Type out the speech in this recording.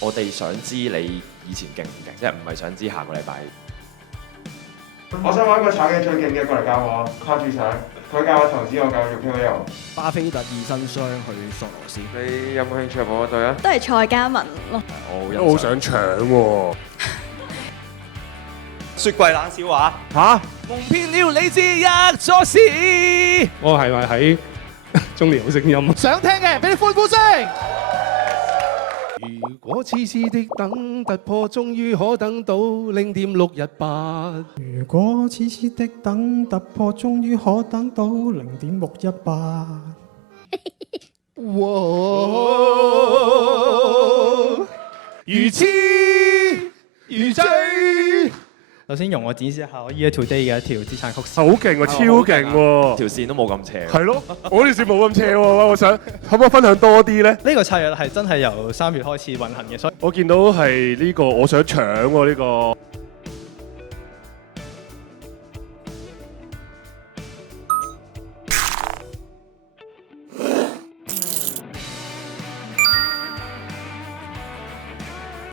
我哋想知你以前勁唔勁，即係唔係想知下個禮拜。我想揾一個炒嘅最勁嘅過嚟教我，靠住上。佢教我投資，我教佢做 KOL。巴菲特以身相去索羅斯。你有冇興趣入我隊啊？都係蔡嘉文咯。都好想搶喎。雪櫃冷笑話嚇！蒙騙了你之一座事。我係咪喺中年好聲音？想聽嘅，俾你歡呼聲。如果痴痴的等突破，終於可等到0.618。如果痴痴的等突破，終於可等到0.618。如痴如醉。首先容我展示一下我 Year to Day 嘅一條資產曲線。好勁喎，超勁喎！條線都冇咁斜。係咯，我條線冇咁斜喎，我想可唔可以分享多啲咧？呢個策略係真係由3月開始運行嘅，所以我見到係呢個，我想搶喎呢個。